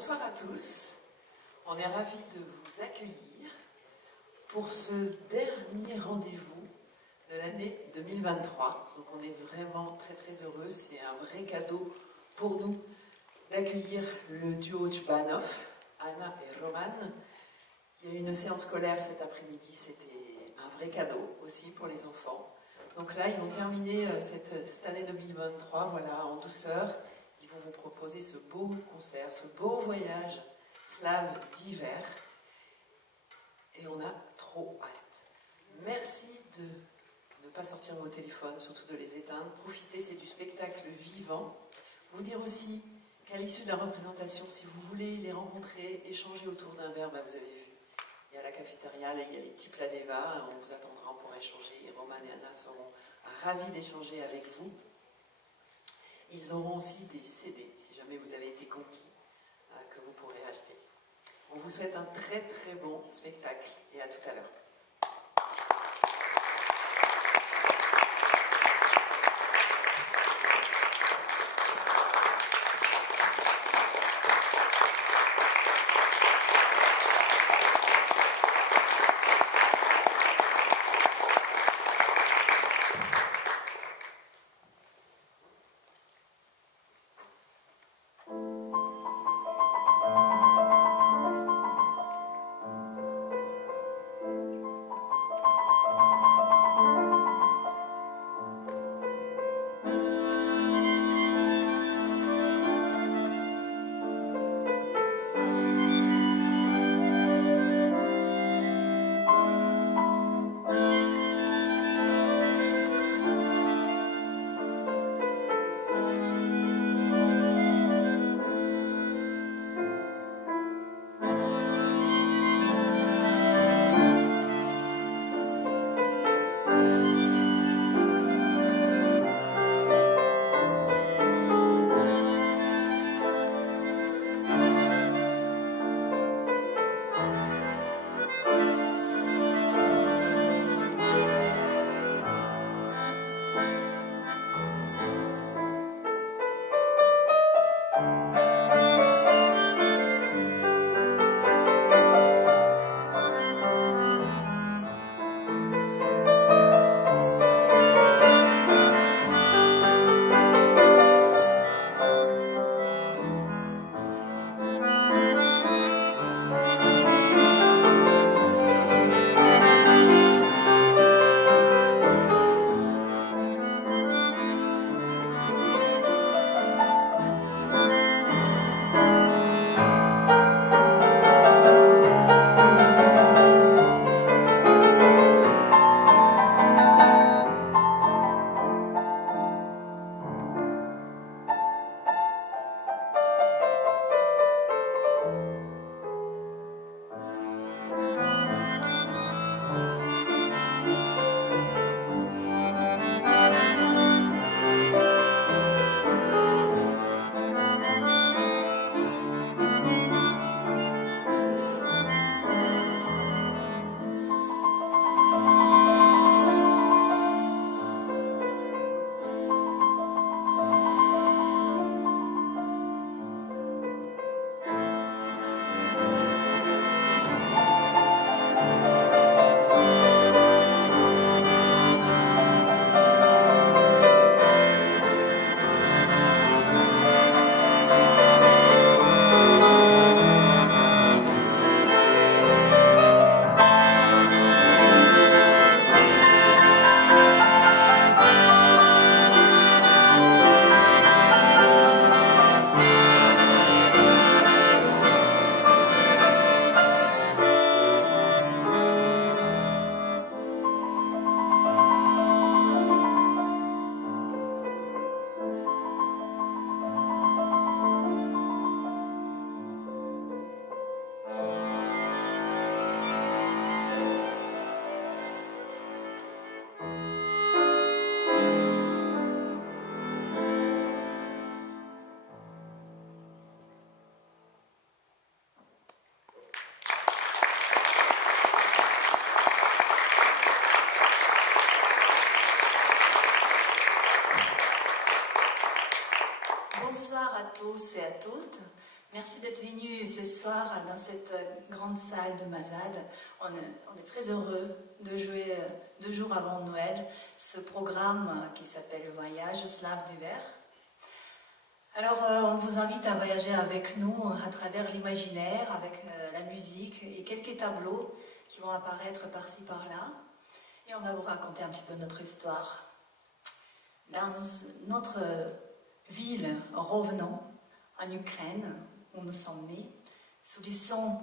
Bonsoir à tous, on est ravis de vous accueillir pour ce dernier rendez-vous de l'année 2023. Donc on est vraiment très très heureux, c'est un vrai cadeau pour nous d'accueillir le duo Jbanov, Anna et Roman. Il y a eu une séance scolaire cet après-midi, c'était un vrai cadeau aussi pour les enfants. Donc là, ils vont terminer cette année 2023, voilà, en douceur. Ils vont vous proposer ce beau concert, ce beau voyage slave d'hiver. Et on a trop hâte. Merci de ne pas sortir vos téléphones, surtout de les éteindre. Profitez, c'est du spectacle vivant. Vous dire aussi qu'à l'issue de la représentation, si vous voulez les rencontrer, échanger autour d'un verre, vous avez vu. Il y a la cafétéria, là, il y a les petits plats d'Eva, on vous attendra, on pourra échanger. Et Roman et Anna seront ravis d'échanger avec vous. Ils auront aussi des CD, si jamais vous avez été conquis, que vous pourrez acheter. On vous souhaite un très très bon spectacle et à tout à l'heure. Bonsoir à tous et à toutes. Merci d'être venu ce soir dans cette grande salle de Mazade. On est très heureux de jouer 2 jours avant Noël ce programme qui s'appelle Voyage Slave d'hiver. Alors on vous invite à voyager avec nous à travers l'imaginaire, avec la musique et quelques tableaux qui vont apparaître par-ci par-là. Et on va vous raconter un petit peu notre histoire. Dans notre ville, Rovno, en Ukraine, où nous sommes nés, sous les sons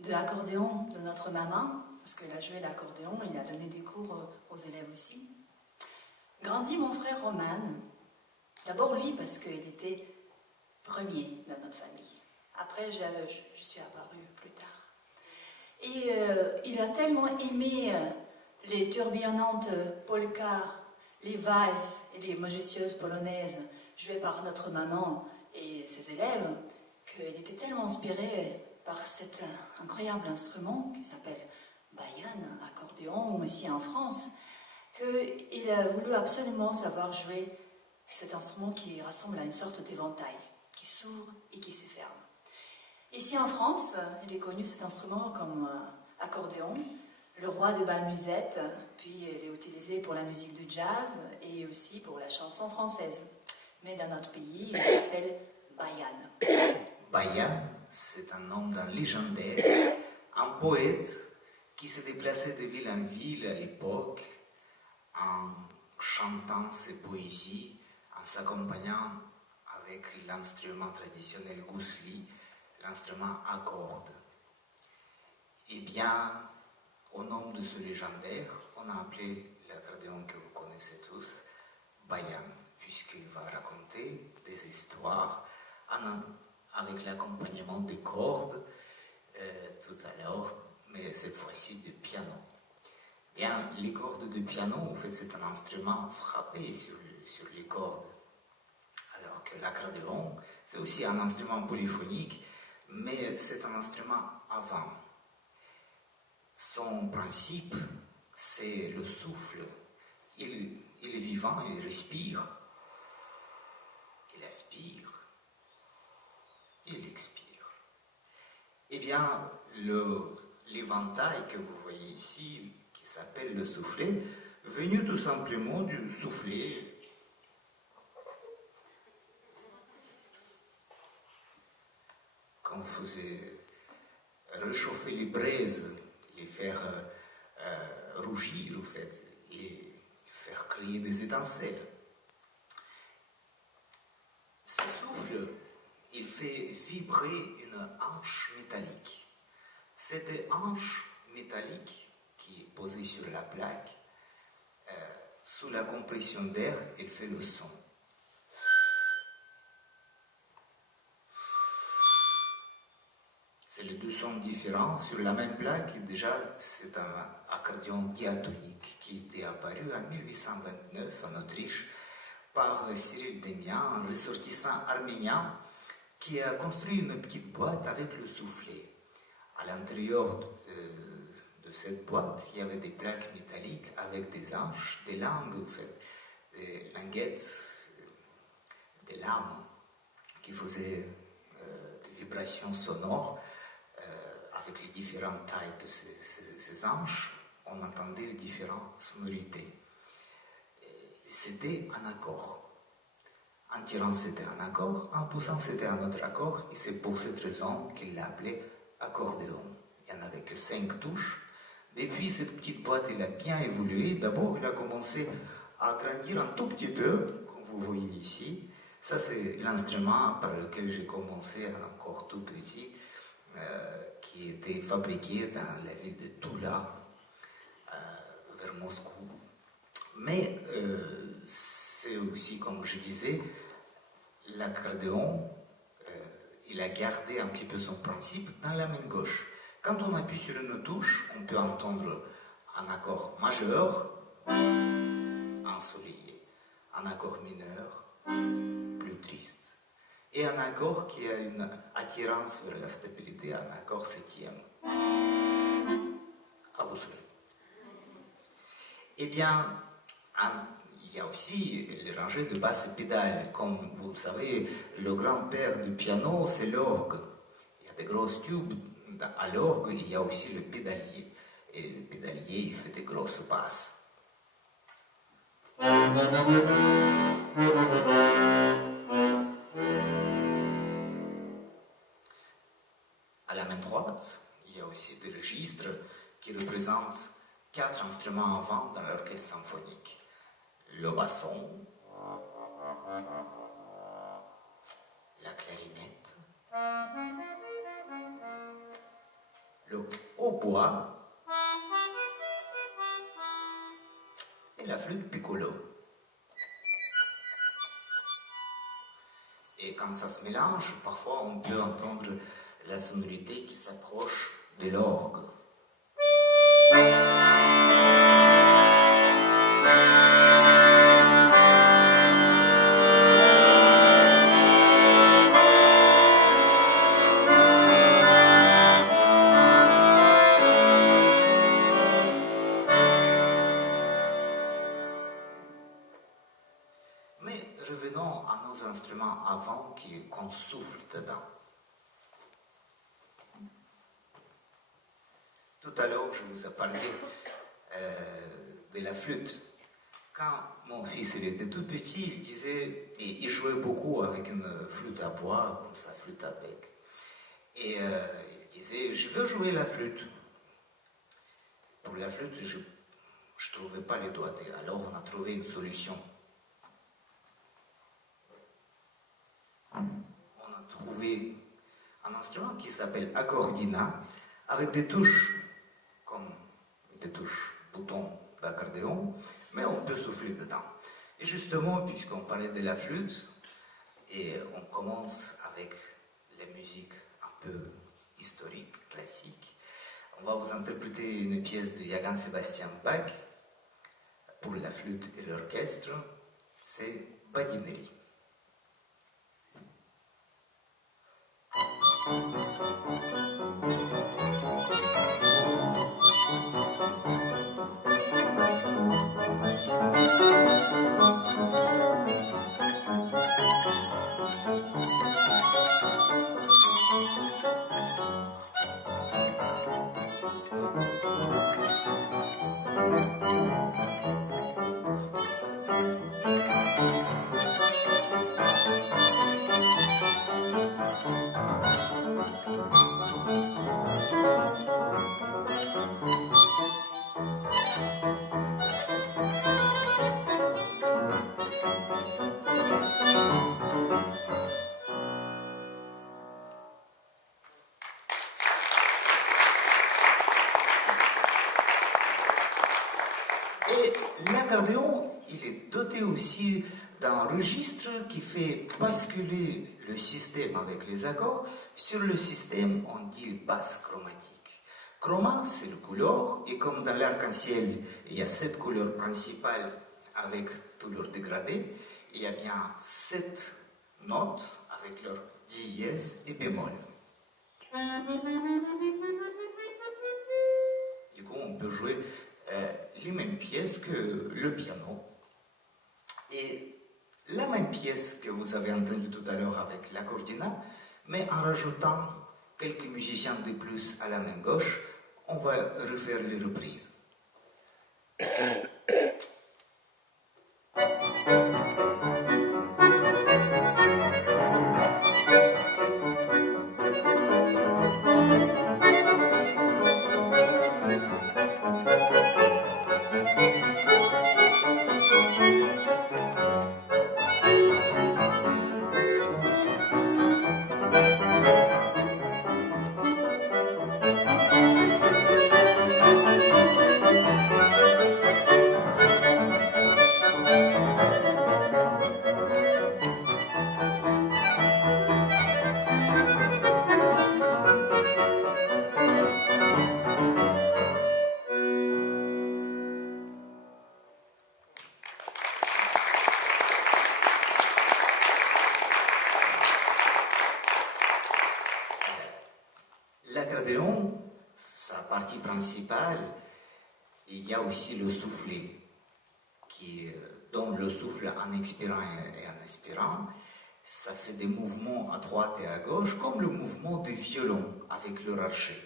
de l'accordéon de notre maman, parce qu'elle a joué l'accordéon, il a donné des cours aux élèves aussi, grandit mon frère Roman. D'abord lui, parce qu'il était premier dans notre famille. Après, je suis apparue plus tard. Et il a tellement aimé les tourbillonnantes polkas, les valses et les majestueuses polonaises jouées par notre maman et ses élèves, qu'il était tellement inspiré par cet incroyable instrument qui s'appelle bayan, accordéon aussi en France, qu'il a voulu absolument savoir jouer cet instrument qui ressemble à une sorte d'éventail, qui s'ouvre et qui se ferme. Ici en France, il est connu cet instrument comme accordéon, le roi de bal musette, puis il est utilisé pour la musique du jazz et aussi pour la chanson française. Mais dans notre pays, il s'appelle bayan. Bayan, c'est un nom d'un légendaire, un poète qui se déplaçait de ville en ville à l'époque en chantant ses poésies, en s'accompagnant avec l'instrument traditionnel gousli, l'instrument à cordes. Eh bien, au nom de ce légendaire, on a appelé l'accordéon que vous connaissez tous bayan, puisqu'il va raconter des histoires avec l'accompagnement des cordes tout à l'heure, mais cette fois-ci du piano. Bien, les cordes de piano, en fait, c'est un instrument frappé sur les cordes, alors que l'accordéon, c'est aussi un instrument polyphonique, mais c'est un instrument à vent. Son principe, c'est le souffle. Il est vivant, il respire, il aspire, il expire. Eh bien, l'éventail que vous voyez ici, qui s'appelle le soufflet, venu tout simplement du soufflet. Quand on faisait réchauffer les braises, les faire rougir, en fait, et faire créer des étincelles. Ce souffle, il fait vibrer une hanche métallique. Cette hanche métallique qui est posée sur la plaque, sous la compression d'air, elle fait le son. C'est les 2 sons différents sur la même plaque. Déjà, c'est un accordéon diatonique qui était apparu en 1829 en Autriche par Cyril Demian, un ressortissant arménien qui a construit une petite boîte avec le soufflet. À l'intérieur de cette boîte, il y avait des plaques métalliques avec des hanches, des langues, en fait, des languettes, des lames qui faisaient des vibrations sonores. Avec les différentes tailles de ces hanches, on entendait les différentes sonorités. C'était un accord. En tirant, c'était un accord, en poussant, c'était un autre accord, et c'est pour cette raison qu'il l'a appelé accordéon. Il n'y en avait que 5 touches. Depuis, cette petite boîte, elle a bien évolué. D'abord, il a commencé à grandir un tout petit peu, comme vous voyez ici. Ça, c'est l'instrument par lequel j'ai commencé encore tout petit, qui était fabriqué dans la ville de Tula, vers Moscou. Mais c'est aussi, comme je disais, l'accordéon, il a gardé un petit peu son principe dans la main gauche. Quand on appuie sur une touche, on peut entendre un accord majeur, ensoleillé, un accord mineur, plus triste, et un accord qui a une attirance vers la stabilité, un accord septième. À vous souhaiter. Eh bien, il il y a aussi les rangées de basses pédales. Comme vous le savez, le grand-père du piano, c'est l'orgue. Il y a des grosses tubes à l'orgue, il y a aussi le pédalier. Et le pédalier, il fait des grosses basses. À la main droite, il y a aussi des registres qui représentent 4 instruments à vent dans l'orchestre symphonique. Le basson, la clarinette, le hautbois et la flûte piccolo. Et quand ça se mélange, parfois on peut entendre la sonorité qui s'approche de l'orgue. Mais revenons à nos instruments avant qu'on souffle dedans. Tout à l'heure, je vous ai parlé de la flûte. Quand mon fils il était tout petit, il disait, et il jouait beaucoup avec une flûte à bois, comme ça, flûte à bec. Et il disait, je veux jouer la flûte. Pour la flûte, je ne trouvais pas les doigtés. Alors on a trouvé une solution. On a trouvé un instrument qui s'appelle accordina, avec des touches, comme des touches boutons d'accordéon, mais on peut souffler dedans. Et justement, puisqu'on parlait de la flûte, et on commence avec la musique un peu historique, classique, on va vous interpréter une pièce de Johann Sebastian Bach pour la flûte et l'orchestre, c'est Badinerie. Et l'accordéon, il est doté aussi d'un registre qui fait basculer le système avec les accords sur le système, on dit basse chromatique. Chroma, c'est le couleur, et comme dans l'arc-en-ciel, il y a 7 couleurs principales avec tous leurs dégradés, il y a bien 7 notes avec leurs dièse et bémol. Du coup, on peut jouer les mêmes pièces que le piano. Et la même pièce que vous avez entendue tout à l'heure avec l'accordina, mais en rajoutant quelques musiciens de plus à la main gauche, on va refaire les reprises. L'accordéon, sa partie principale, il y a aussi le soufflet qui donne le souffle en expirant et en inspirant. Ça fait des mouvements à droite et à gauche, comme le mouvement du violon avec leur archet.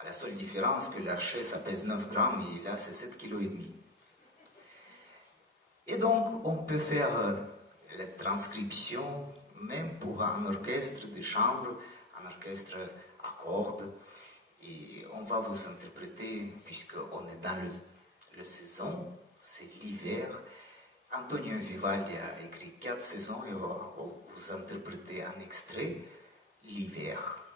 À la seule différence que l'archet, ça pèse 9 grammes et là, c'est 7,5 kg. Et donc, on peut faire la transcription, même pour un orchestre de chambre, un orchestre à cordes. Et on va vous interpréter, puisqu'on est dans la saison, c'est l'hiver. Antonio Vivaldi a écrit 4 saisons et on va vous interpréter un extrait, l'hiver.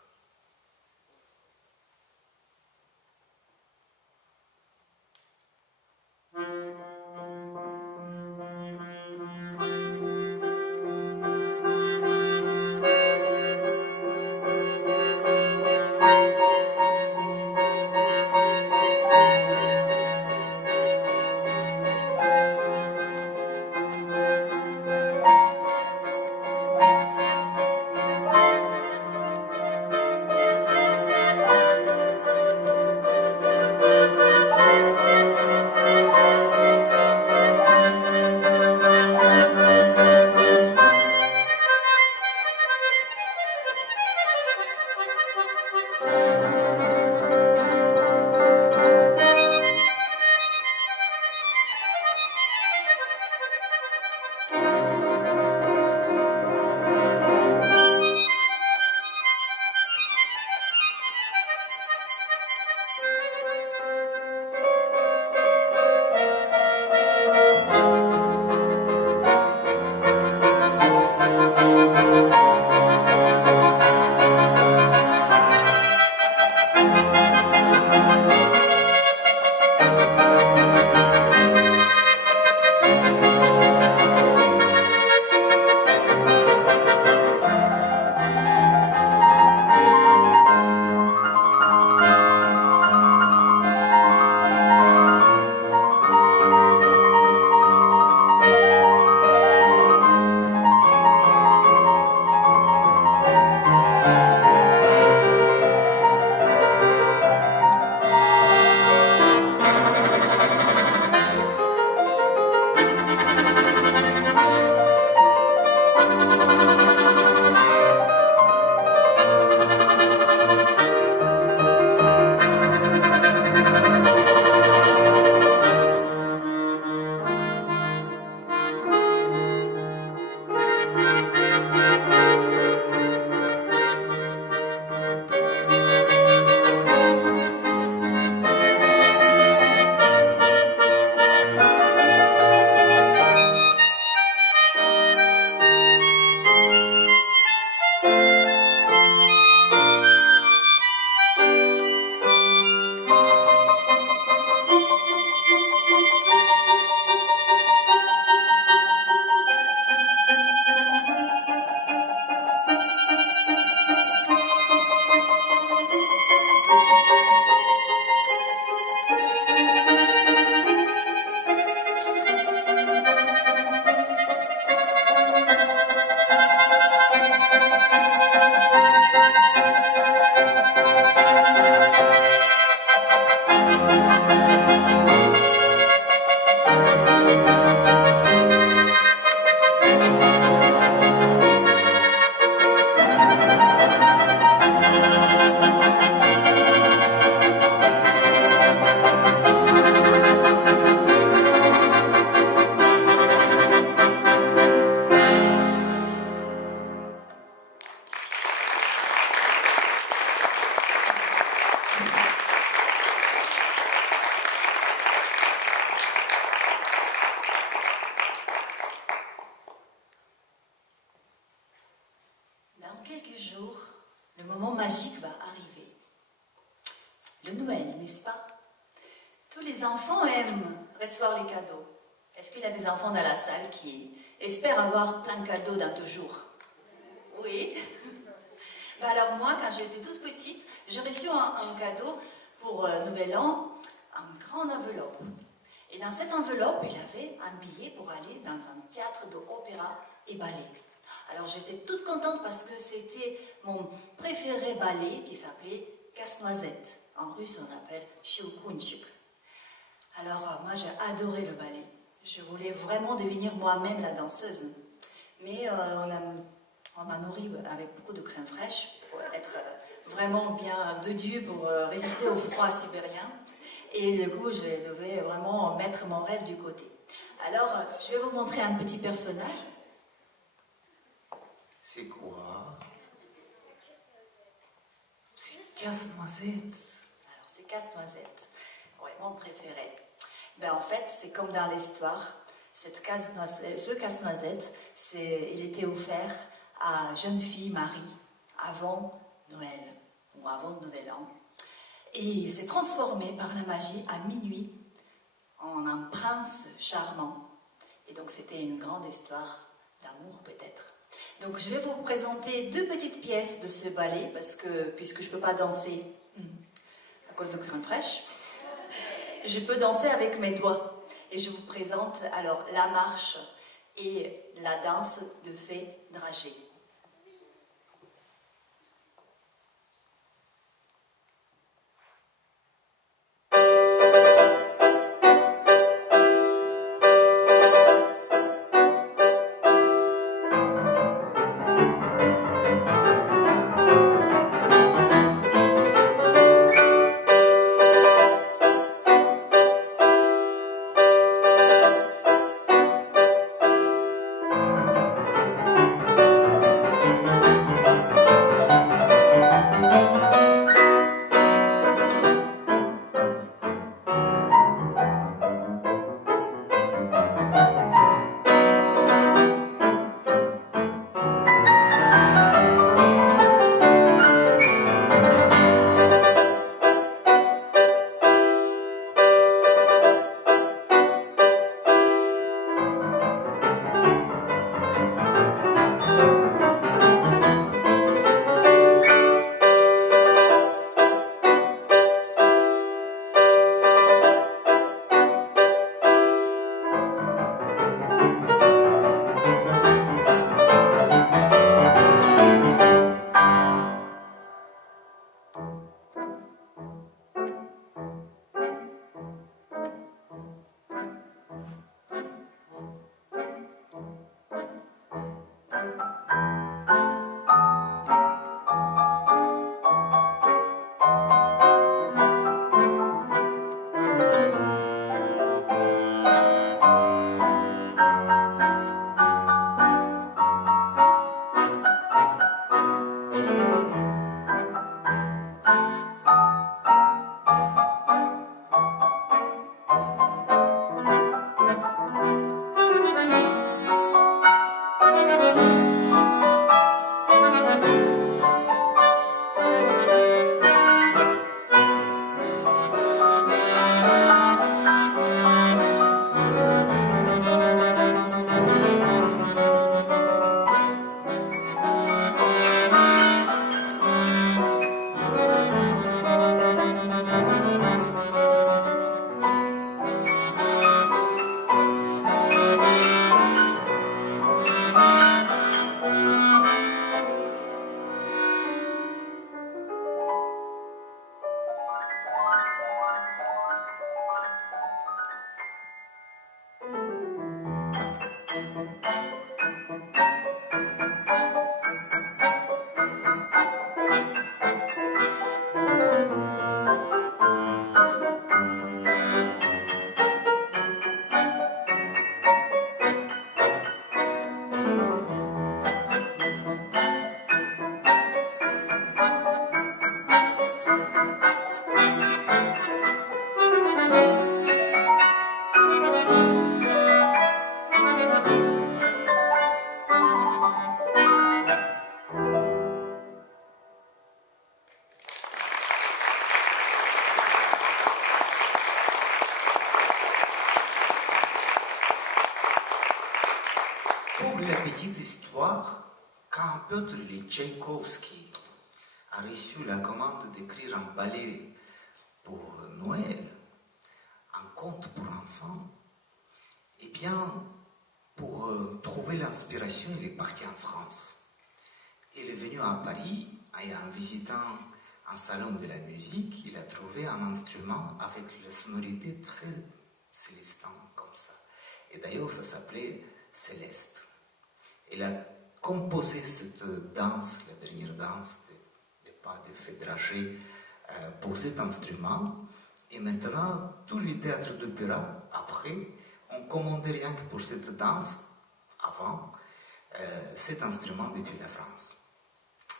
n'est-ce pas? Tous les enfants aiment recevoir les cadeaux. Est-ce qu'il y a des enfants dans la salle qui espèrent avoir plein de cadeaux dans 2 jours? Oui. Ben alors moi, quand j'étais toute petite, j'ai reçu un cadeau pour Nouvel An, une grande enveloppe. Et dans cette enveloppe, il y avait un billet pour aller dans un théâtre d'opéra et ballet. Alors j'étais toute contente parce que c'était mon préféré ballet qui s'appelait Casse-Noisette. En russe, on appelle Shiukunchuk. Alors moi, j'ai adoré le ballet. je voulais vraiment devenir moi-même la danseuse. Mais on m'a nourri avec beaucoup de crème fraîche pour être vraiment bien de Dieu pour résister au froid sibérien. Et du coup, je devais vraiment mettre mon rêve du côté. Alors, je vais vous montrer un petit personnage. C'est quoi? C'est Casse-Noisette. Alors, c'est Casse-Noisette. Ouais, mon préféré. Ben, en fait, c'est comme dans l'histoire. Ce casse-noisette, il était offert à jeune fille Marie avant Noël, ou avant le Nouvel An. Et il s'est transformé par la magie à minuit en un prince charmant. Et donc c'était une grande histoire d'amour peut-être. Donc je vais vous présenter 2 petites pièces de ce ballet, puisque je ne peux pas danser à cause de crème fraîche, je peux danser avec mes doigts. Et je vous présente alors la marche et la danse de Fée Dragée. Pour la petite histoire, quand Piotr Tchaïkovski a reçu la commande d'écrire un ballet pour Noël, un conte pour enfants, eh bien, pour trouver l'inspiration, il est parti en France. Il est venu à Paris et en visitant un salon de la musique, il a trouvé un instrument avec la sonorité très célestante comme ça. Et d'ailleurs, ça s'appelait Céleste. Elle a composé cette danse, la dernière danse de pas de fée dragée, pour cet instrument. Et maintenant, tous les théâtres d'opéra, après, ont commandé rien que pour cette danse, avant, cet instrument depuis la France.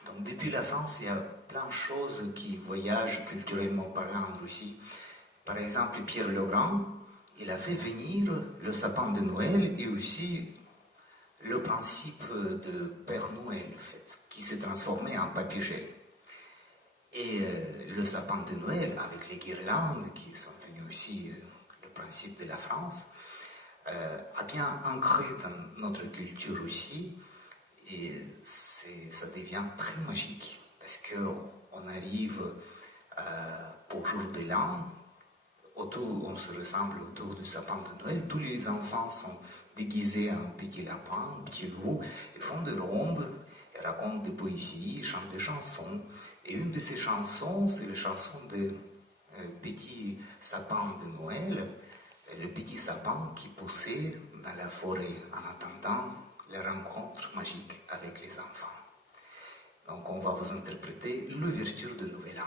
Donc depuis la France, il y a plein de choses qui voyagent culturellement parlant en Russie. Par exemple, Pierre Legrand, il a fait venir le sapin de Noël et aussi le principe de Père Noël, en fait, qui s'est transformé en papier gel. Et le sapin de Noël, avec les guirlandes qui sont venues aussi, le principe de la France, a bien ancré dans notre culture aussi. Et ça devient très magique parce qu'on arrive pour jour de l'an, on se ressemble autour du sapin de Noël. Tous les enfants sont déguisés en petit lapin, en petit loup, et font des rondes, et racontent des poésies, chantent des chansons. Et une de ces chansons, c'est la chanson de Petit sapin de Noël, le petit sapin qui poussait dans la forêt en attendant la rencontre magique avec les enfants. Donc on va vous interpréter l'ouverture de Nouvel An.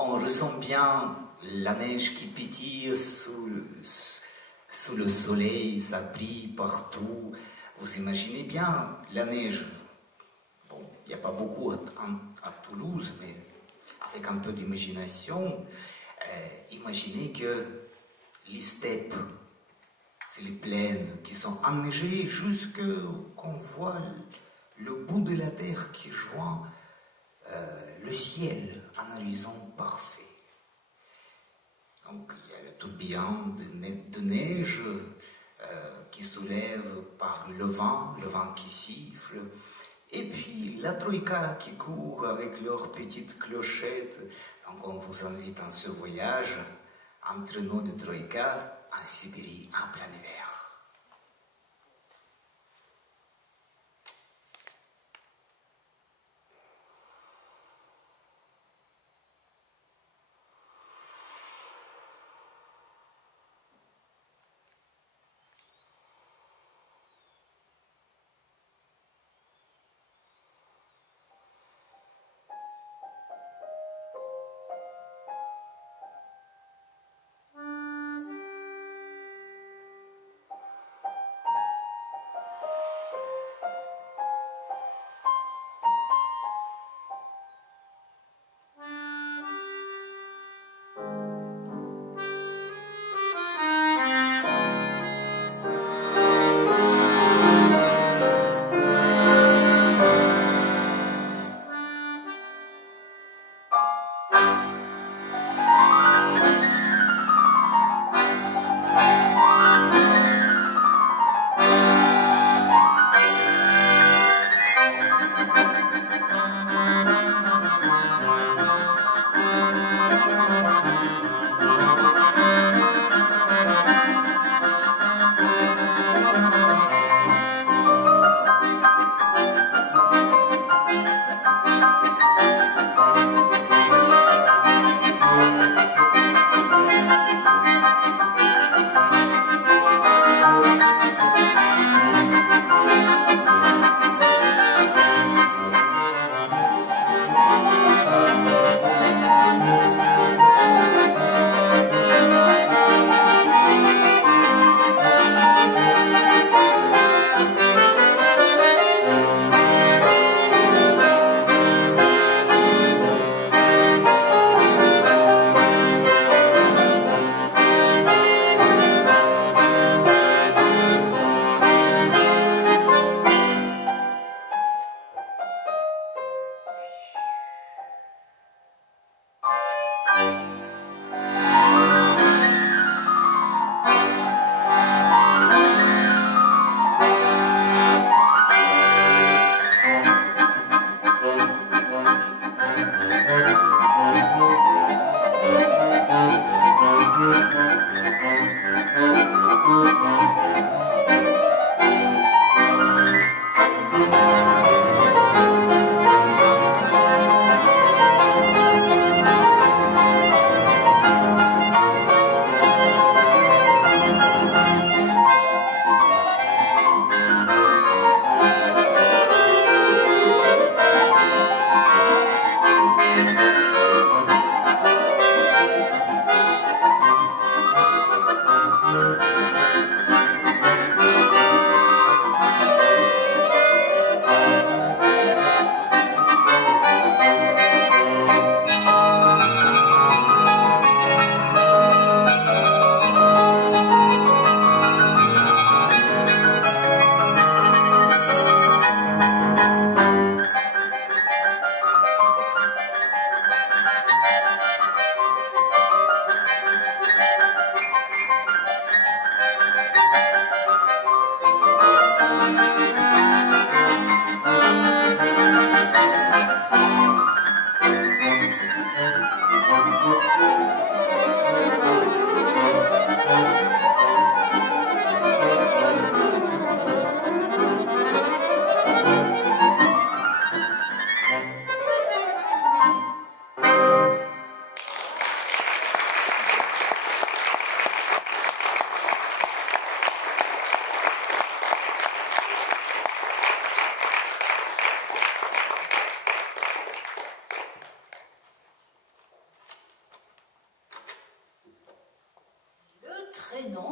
On ressent bien la neige qui pétille sous le soleil, ça brille partout. Vous imaginez bien la neige. Bon, il n'y a pas beaucoup à Toulouse, mais avec un peu d'imagination, imaginez que les steppes, c'est les plaines qui sont enneigées jusqu'à qu'on voit le bout de la terre qui joint le ciel, un horizon parfait. Donc il y a le tourbillon de neige qui soulève par le vent qui siffle, et puis la troïka qui court avec leurs petites clochettes. Donc on vous invite en ce voyage entre nous de troïka en Sibérie en plein hiver.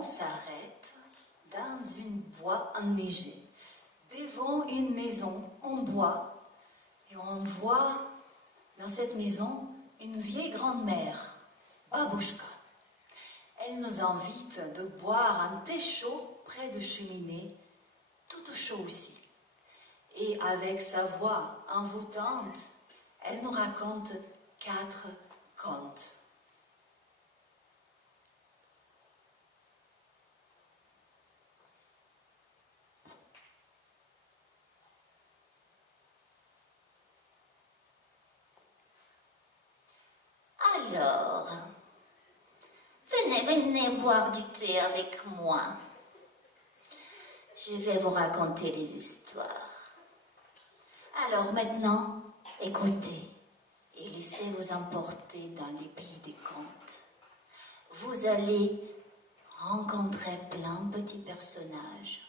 s'arrête dans une bois enneigée, devant une maison en bois, et on voit dans cette maison une vieille grand-mère, Babouchka. Elle nous invite de boire un thé chaud près de cheminée, tout chaud aussi. Et avec sa voix envoûtante, elle nous raconte 4 contes. Alors, venez boire du thé avec moi. Je vais vous raconter les histoires. Alors maintenant, écoutez et laissez-vous emporter dans les pays des contes. Vous allez rencontrer plein de petits personnages.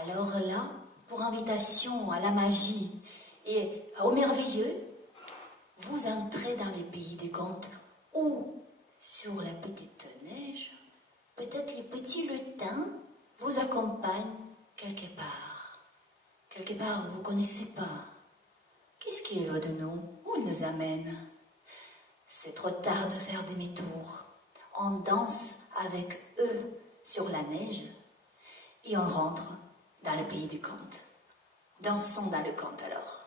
Alors là, pour invitation à la magie et au merveilleux, vous entrez dans les pays des contes où, sur la petite neige, peut-être les petits lutins vous accompagnent quelque part. Quelque part où vous ne connaissez pas. Qu'est-ce qu'il veut de nous? Où il nous amène? C'est trop tard de faire demi-tour. On danse avec eux sur la neige et on rentre dans le pays des contes. Dansons dans le conte alors.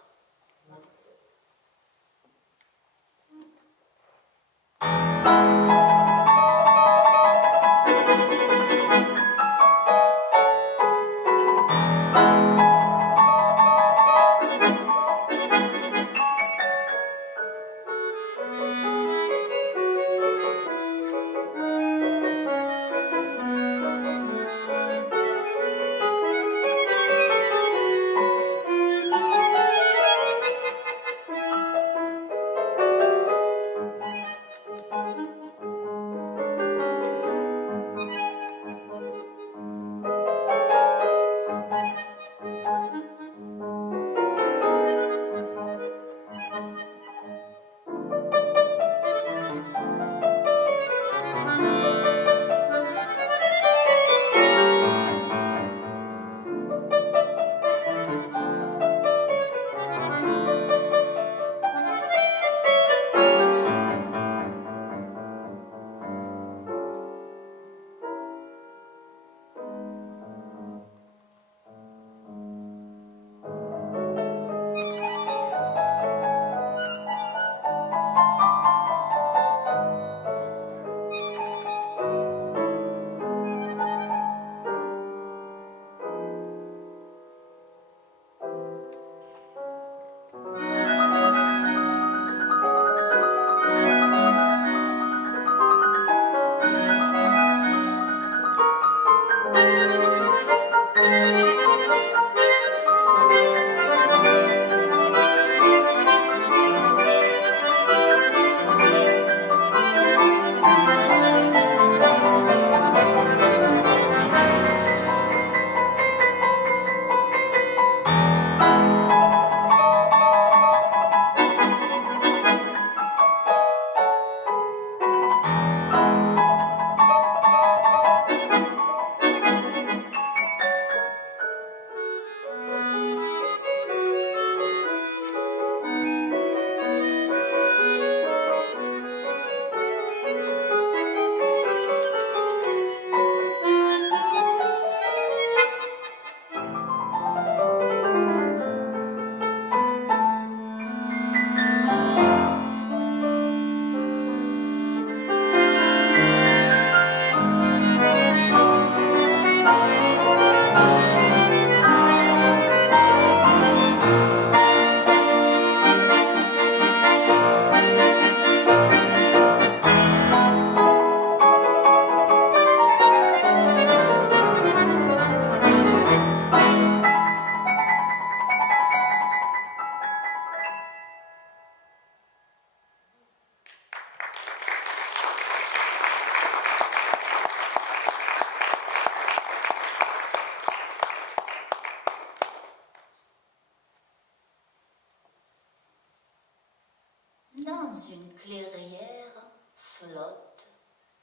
Dans une clairière flotte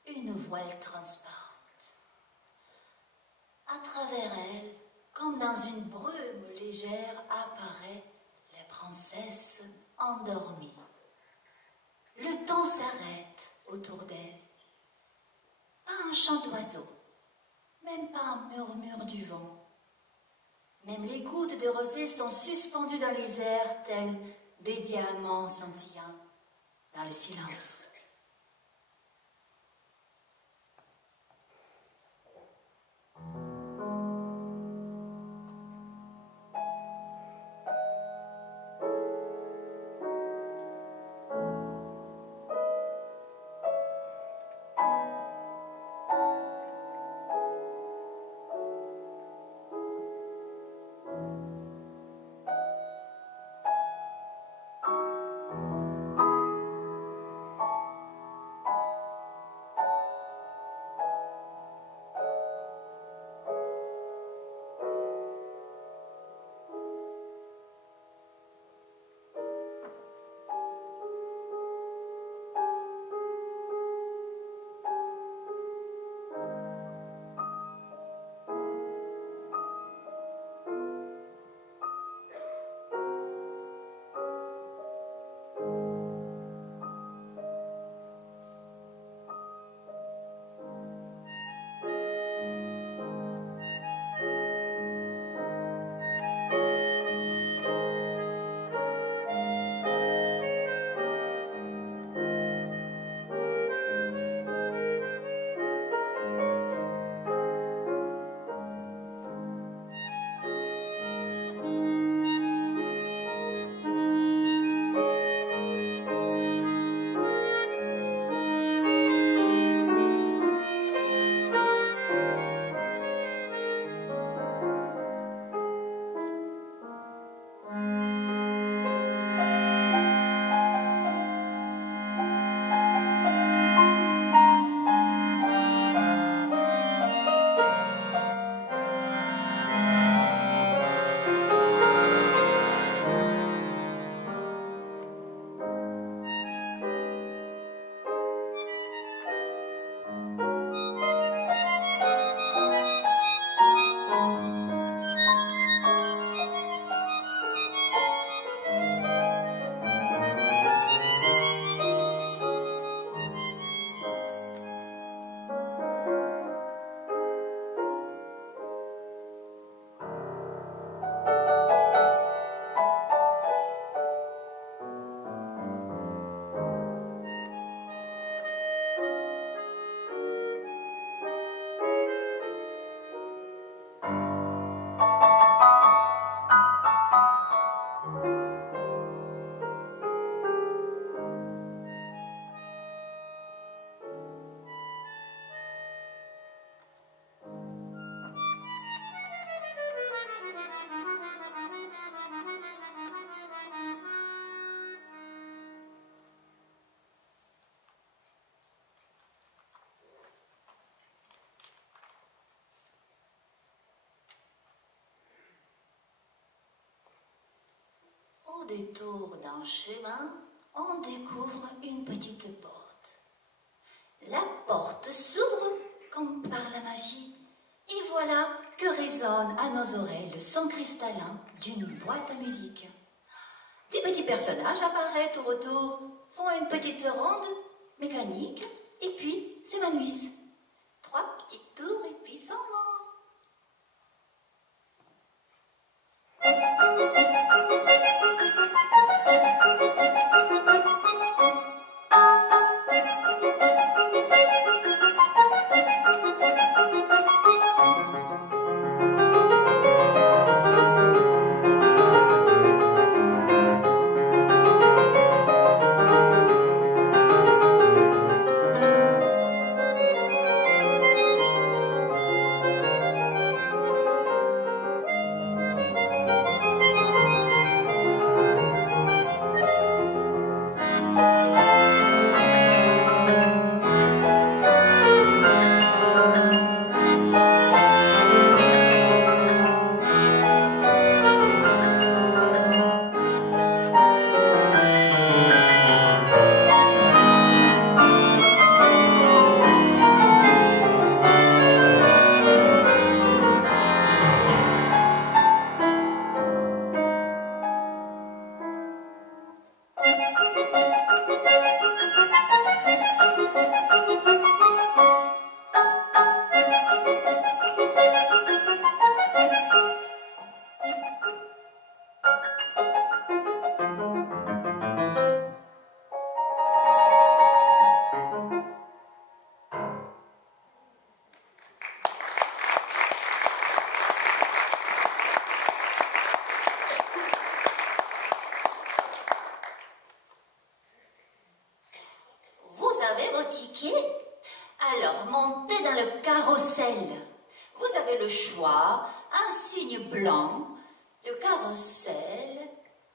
une voile transparente. À travers elle, comme dans une brume légère, apparaît la princesse endormie. Le temps s'arrête autour d'elle. Pas un chant d'oiseau, même pas un murmure du vent. Même les gouttes de rosée sont suspendues dans les airs, tels des diamants scintillants dans le silence. Au détour d'un chemin, on découvre une petite porte. La porte s'ouvre comme par la magie, et voilà que résonne à nos oreilles le son cristallin d'une boîte à musique. Des petits personnages apparaissent tout autour, font une petite ronde mécanique, et puis s'évanouissent. 3 petites tours et puis s'en vont. Alors, montez dans le carrousel. Vous avez le choix, un signe blanc, le carrousel,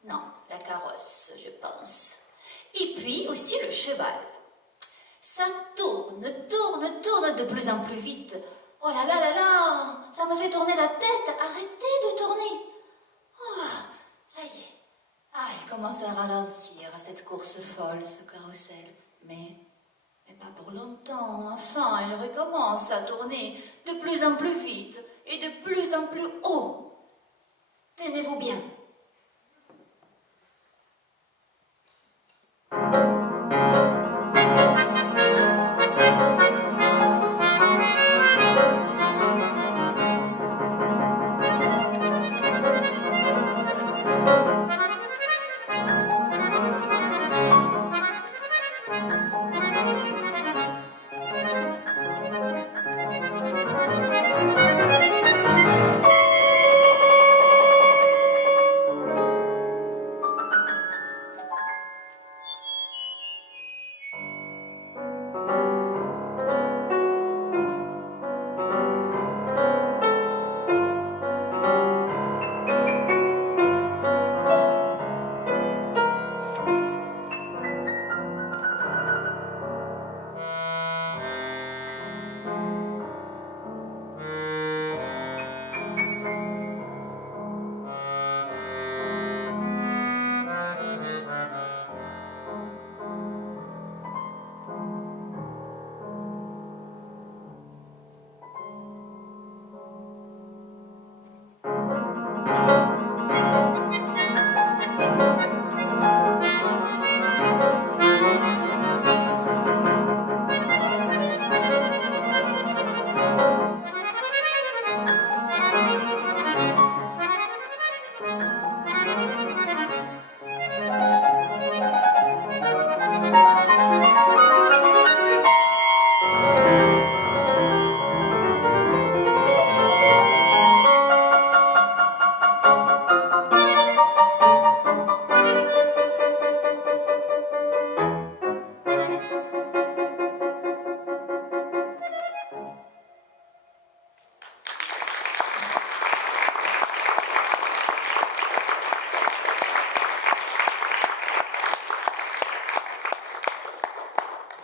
non, la carrosse, je pense. Et puis aussi le cheval. Ça tourne, tourne, tourne de plus en plus vite. Oh là là là là, ça me fait tourner la tête. Arrêtez de tourner. Oh, ça y est. Ah, il commence à ralentir à cette course folle, ce carrousel. Mais pas pour longtemps. Enfin, elle recommence à tourner de plus en plus vite et de plus en plus haut. Tenez-vous bien.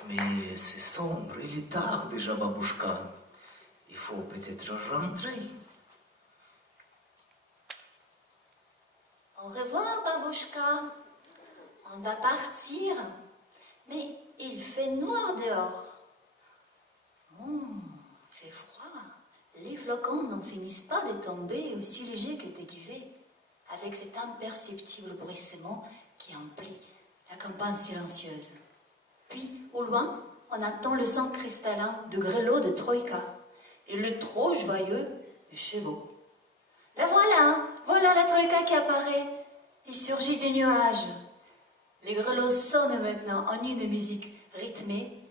Mais c'est sombre, il est tard déjà, Babouchka. Il faut peut-être rentrer. Au revoir, Babouchka. On va partir. Mais il fait noir dehors. Il fait froid. Les flocons n'en finissent pas de tomber aussi légers que des duvets, avec cet imperceptible bruissement qui emplit la campagne silencieuse. Puis, au loin, on attend le son cristallin de grelots de troïka et le trot joyeux des chevaux. La voilà, voilà la troïka qui apparaît. Il surgit des nuages. Les grelots sonnent maintenant en une musique rythmée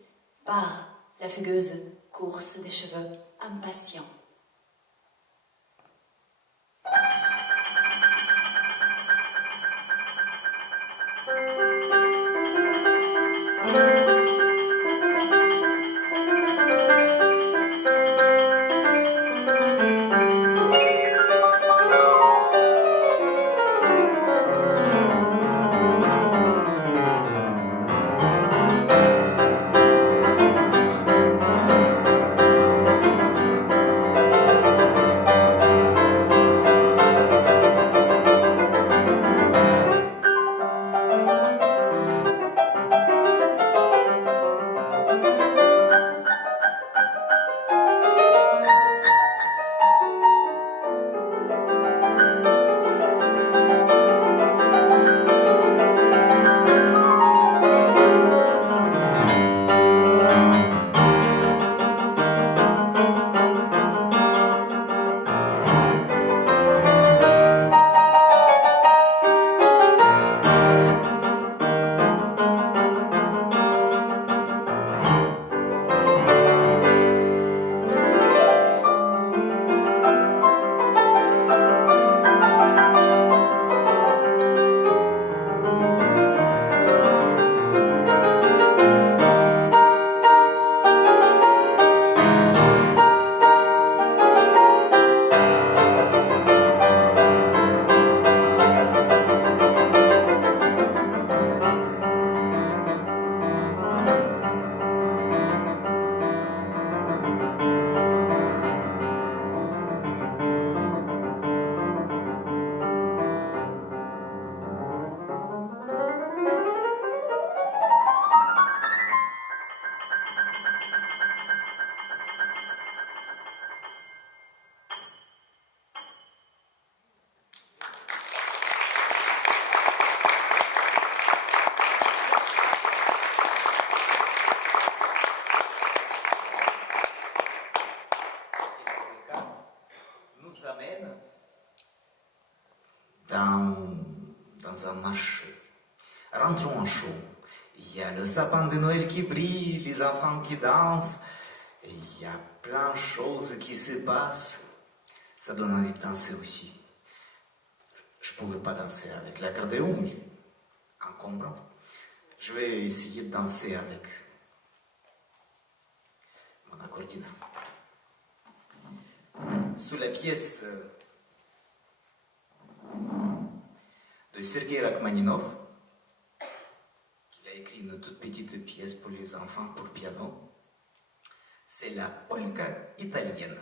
par la fugueuse course des cheveux impatients. dans un marché. Rentrons en show. Il y a le sapin de Noël qui brille, les enfants qui dansent. Et il y a plein de choses qui se passent. Ça donne envie de danser aussi. Je ne pouvais pas danser avec l'accordéon, encombrant. Je vais essayer de danser avec mon accordéon. Sous la pièce de Sergei Rachmaninov, qu'il a écrit une toute petite pièce pour les enfants pour piano, c'est la polka italienne.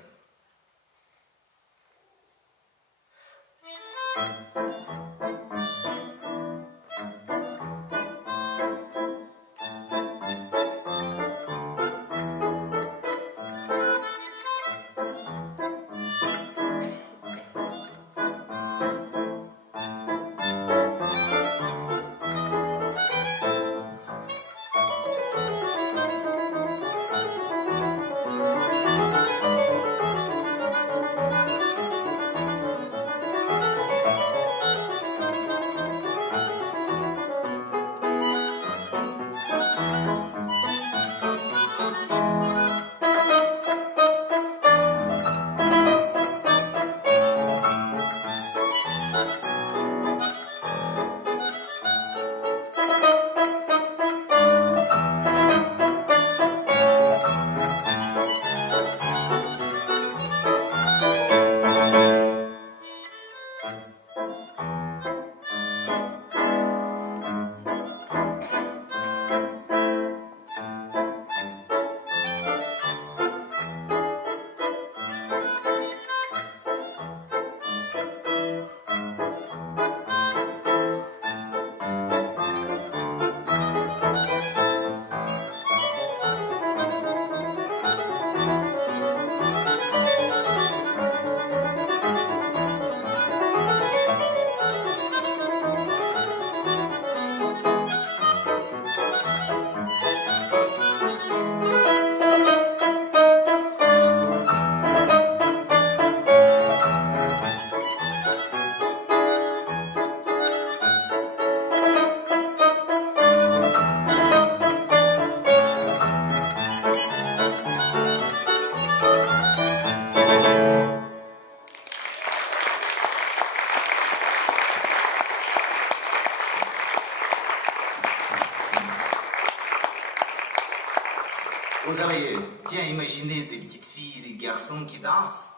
Vous avez bien imaginé des petites filles et des garçons qui dansent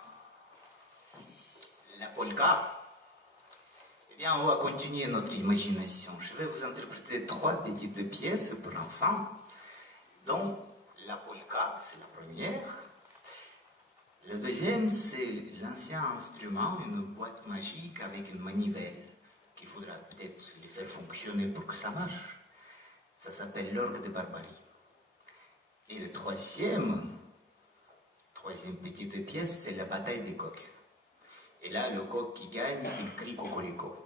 la polka. Eh bien, on va continuer notre imagination. Je vais vous interpréter 3 petites pièces pour enfants, dont la polka, c'est la première. La deuxième, c'est l'ancien instrument, une boîte magique avec une manivelle, qu'il faudra peut-être les faire fonctionner pour que ça marche. Ça s'appelle l'orgue de Barbarie. Et le troisième petite pièce, c'est la bataille des coqs. Et là, le coq qui gagne, il crie cocorico.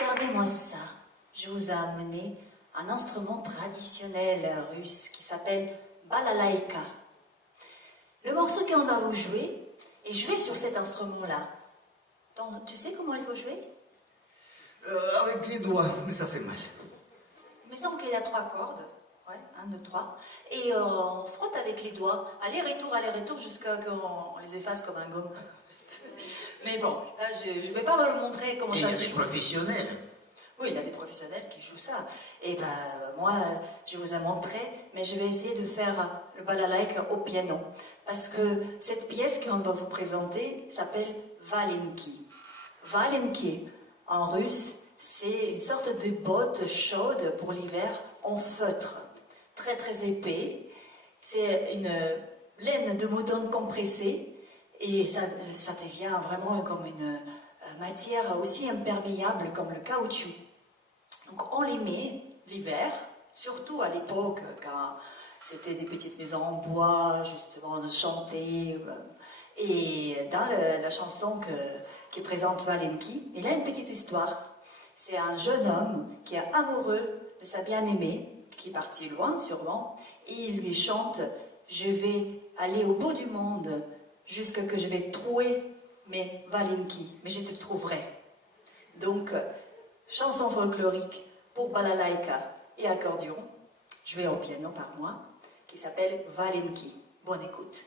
Regardez-moi ça. Je vous ai amené un instrument traditionnel russe qui s'appelle balalaïka. Le morceau qu'on va vous jouer est joué sur cet instrument-là. Donc, tu sais comment il faut jouer? Avec les doigts, mais ça fait mal. Il me semble qu'il y a 3 cordes. Ouais, 1, 2, 3. Et on frotte avec les doigts, aller-retour, jusqu'à qu'on les efface comme un gomme. Mais bon, là, je ne vais pas vous le montrer comment Et ça il y a se des joue. professionnels. Oui, il y a des professionnels qui jouent ça. Et ben, moi, je vous ai montré, mais je vais essayer de faire le balalaïka au piano. Parce que cette pièce qu'on va vous présenter s'appelle Valenki. Valenki, en russe, c'est une sorte de botte chaude pour l'hiver en feutre. Très, très épais. C'est une laine de mouton compressée. Et ça devient vraiment comme une matière aussi imperméable comme le caoutchouc. Donc on les met l'hiver, surtout à l'époque quand c'était des petites maisons en bois, justement, de chanter. Et dans la chanson qui présente Valenki, il a une petite histoire. C'est un jeune homme qui est amoureux de sa bien-aimée, qui est parti loin sûrement, et il lui chante « Je vais aller au bout du monde jusqu'à que je vais trouver mes Valenki, mais je te trouverai. » Donc, chanson folklorique pour balalaïka et accordéon, jouée au piano par moi, qui s'appelle Valenki. Bonne écoute.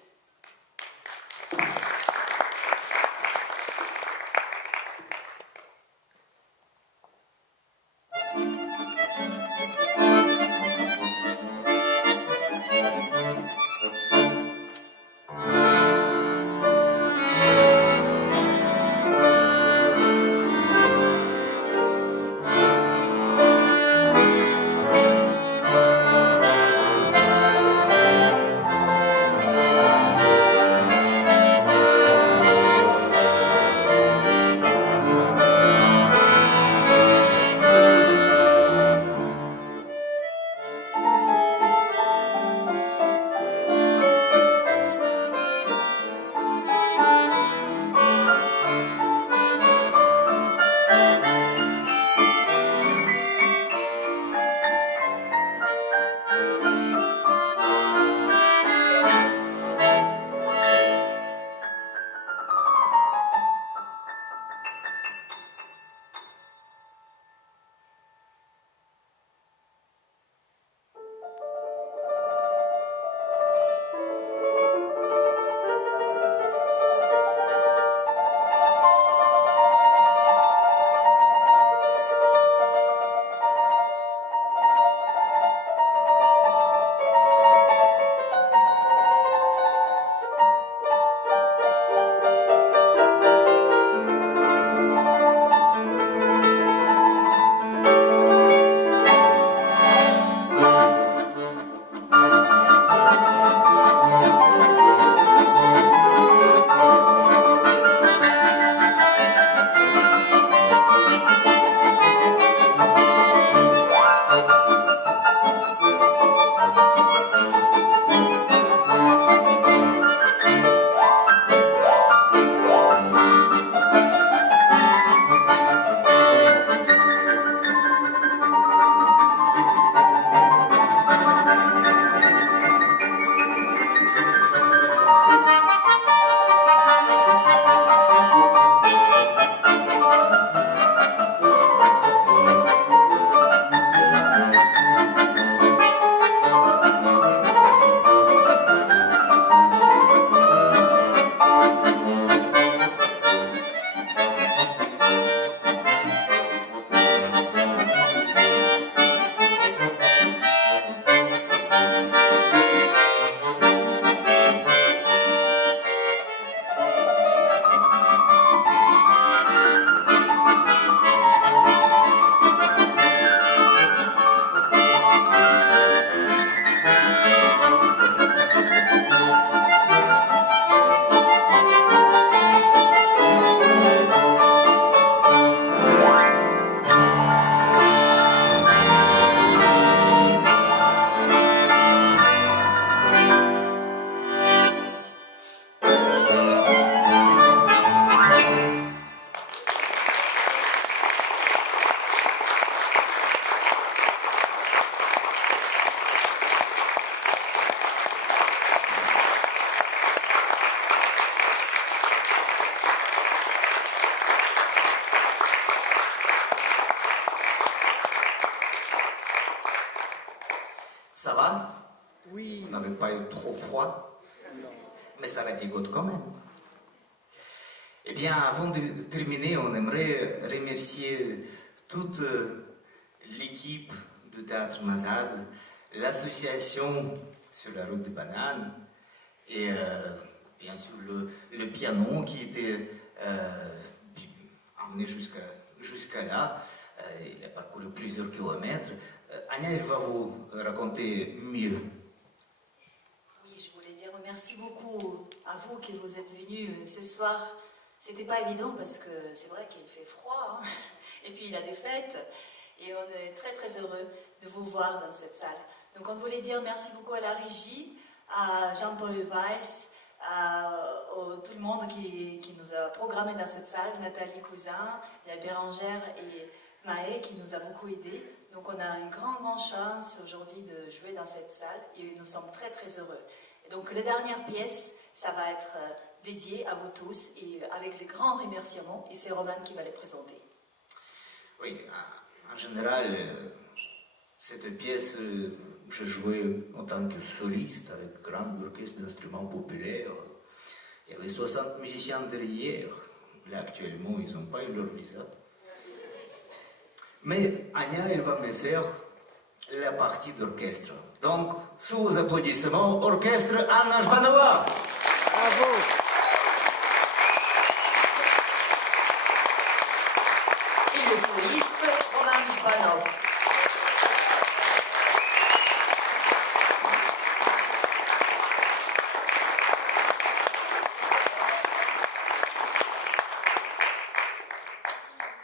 Ça va? Oui. Vous n'avez pas eu trop froid? Non. Mais ça la dégoûte quand même. Eh bien, avant de terminer, on aimerait remercier toute l'équipe du Théâtre Mazade, l'association sur la route des bananes et bien sûr le piano qui était emmené jusqu'à là. Il a parcouru plusieurs kilomètres. Anya, elle va vous raconter mieux. Oui, je voulais dire merci beaucoup à vous qui vous êtes venus ce soir. C'était pas évident parce que c'est vrai qu'il fait froid, hein. Et puis il y a des fêtes et on est très très heureux de vous voir dans cette salle. Donc on voulait dire merci beaucoup à la régie, à Jean-Paul Weiss, à tout le monde qui nous a programmé dans cette salle, Nathalie Cousin, il y a Bérangère et Maë qui nous a beaucoup aidés. Donc on a une grande chance aujourd'hui de jouer dans cette salle et nous sommes très très heureux. Et donc la dernière pièce, ça va être dédié à vous tous et avec les grands remerciements, et c'est Roman qui va les présenter. Oui, en général, cette pièce, je jouais en tant que soliste avec un grand orchestre d'instruments populaires. Il y avait 60 musiciens derrière. Là, actuellement, ils n'ont pas eu leur visa. Mais Anya, elle va me faire la partie d'orchestre. Donc, sous vos applaudissements, orchestre Anna Jbanova. Bravo. Et le soliste, Roman Jbanov.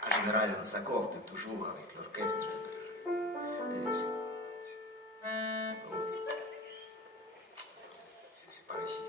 En général, on s'accorde toujours avec l'orchestre. C'est par ici.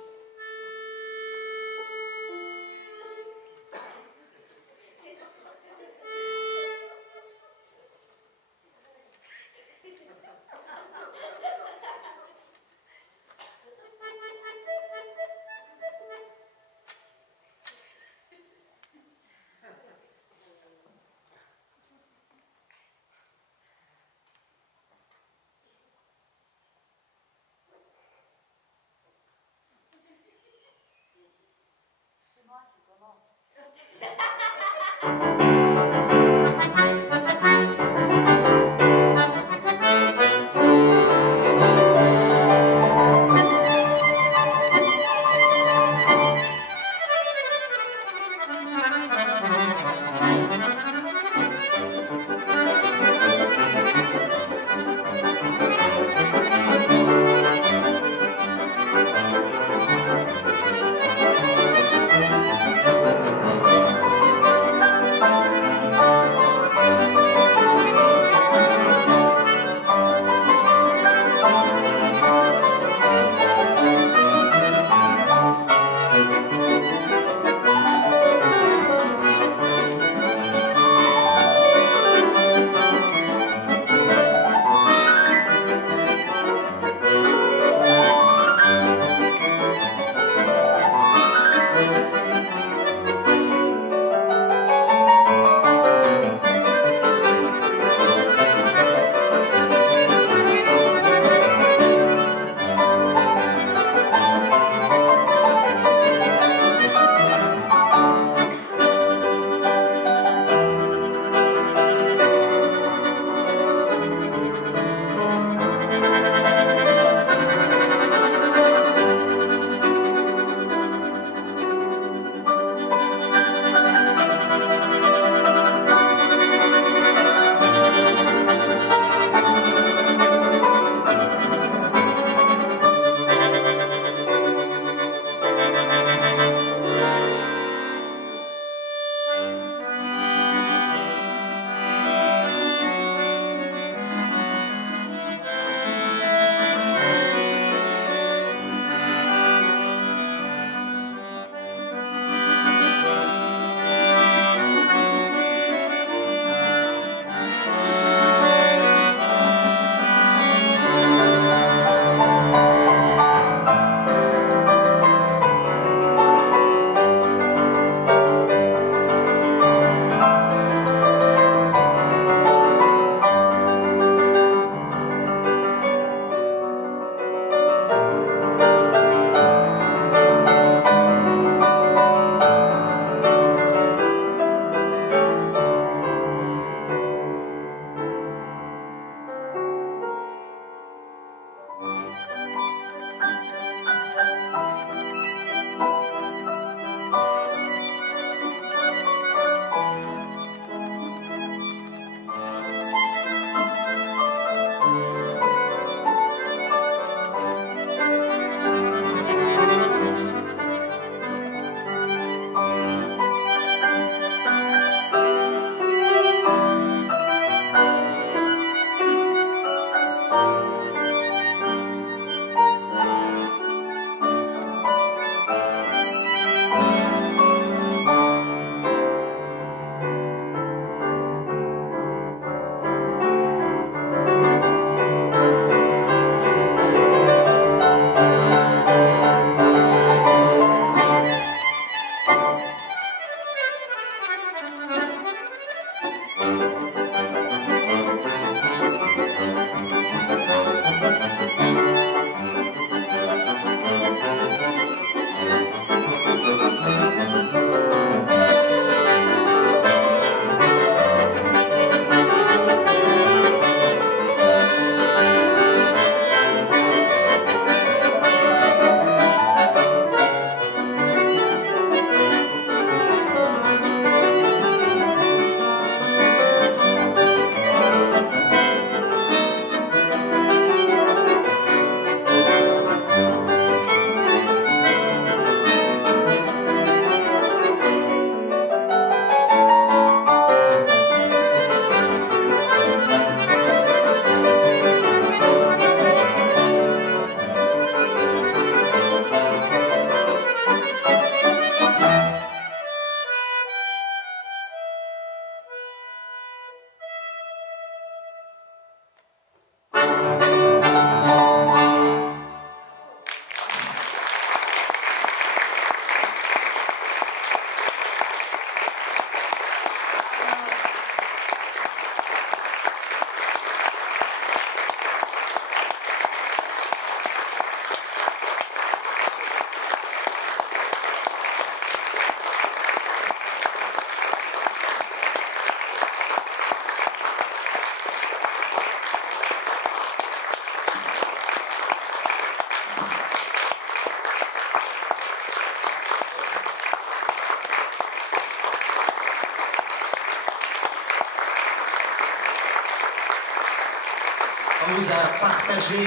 vous a partagé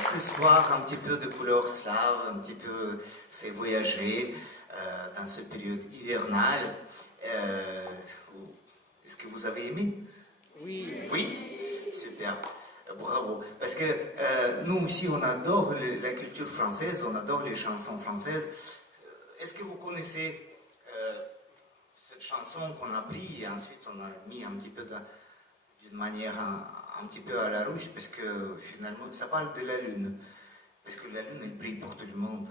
ce soir un petit peu de couleur slave, un petit peu fait voyager dans cette période hivernale. Est-ce que vous avez aimé? Oui. Oui? Super. Bravo. Parce que nous aussi, on adore la culture française, on adore les chansons françaises. Est-ce que vous connaissez cette chanson qu'on a prise et ensuite on a mis un petit peu d'une manière un petit peu à la rouge, parce que finalement, ça parle de la lune. Parce que la lune, elle brille pour tout le monde.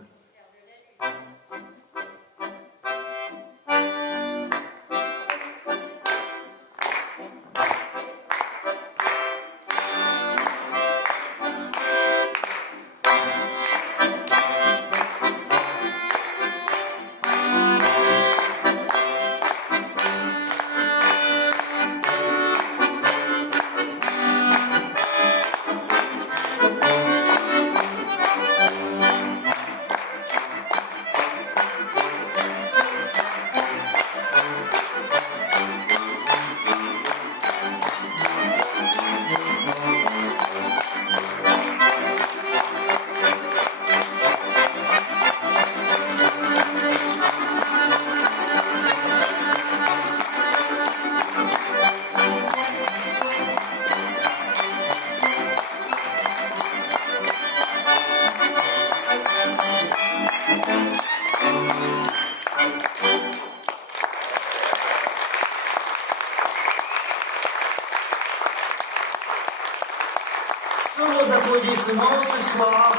Applaudissements ce soir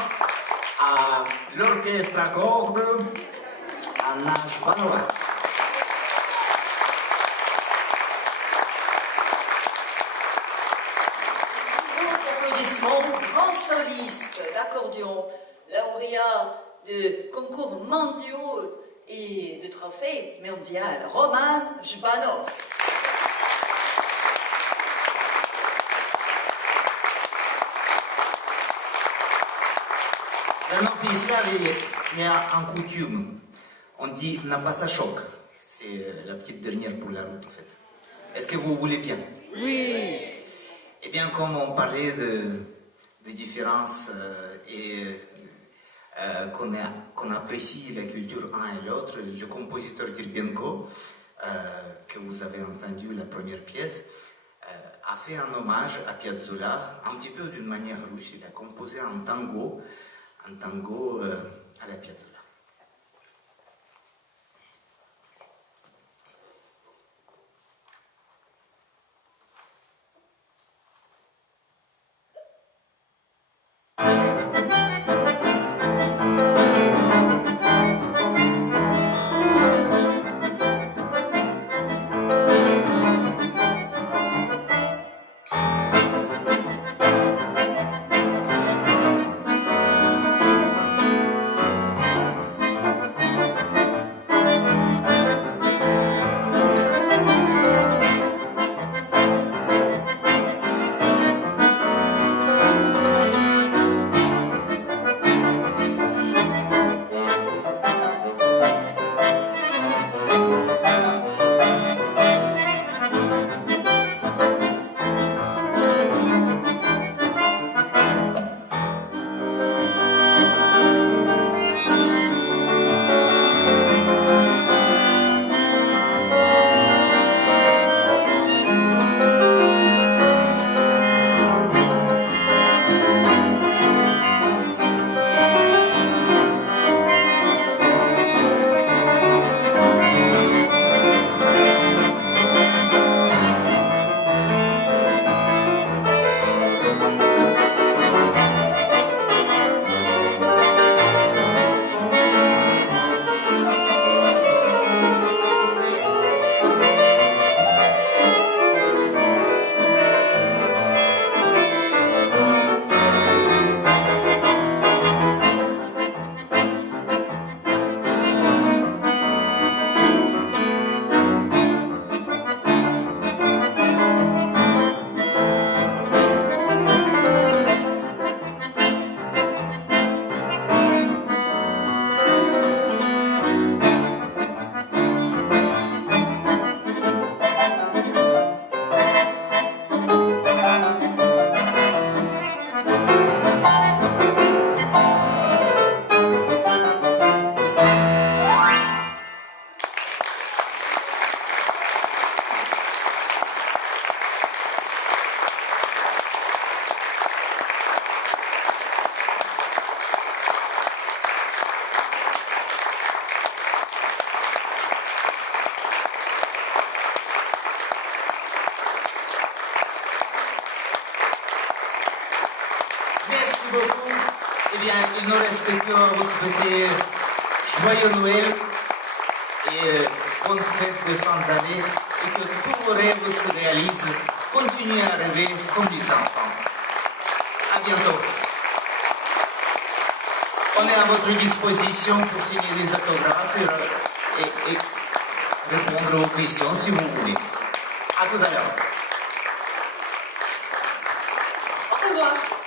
à l'orchestre à cordes Anna Žbanova. Applaudissements, grand soliste d'accordéon, lauréat de concours mondiaux et de trophées mondiaux, Roman Žbanov. Dans notre pays, il y a un coutume. On dit n'a pas ça choc. C'est la petite dernière pour la route, en fait. Est-ce que vous voulez bien? Oui. Eh bien, comme on parlait de différences et qu'on apprécie la culture un et l'autre, le compositeur Dirbenko, que vous avez entendu la première pièce, a fait un hommage à Piazzolla, un petit peu d'une manière russe. Il a composé un tango à la Piazzolla. Merci beaucoup. Eh bien, il ne reste qu'à vous souhaiter joyeux Noël et bonne fête de fin d'année et que tous vos rêves se réalisent. Continuez à rêver comme les enfants. À bientôt. On est à votre disposition pour signer des autographes et répondre aux questions si vous voulez. À tout à l'heure. Au revoir.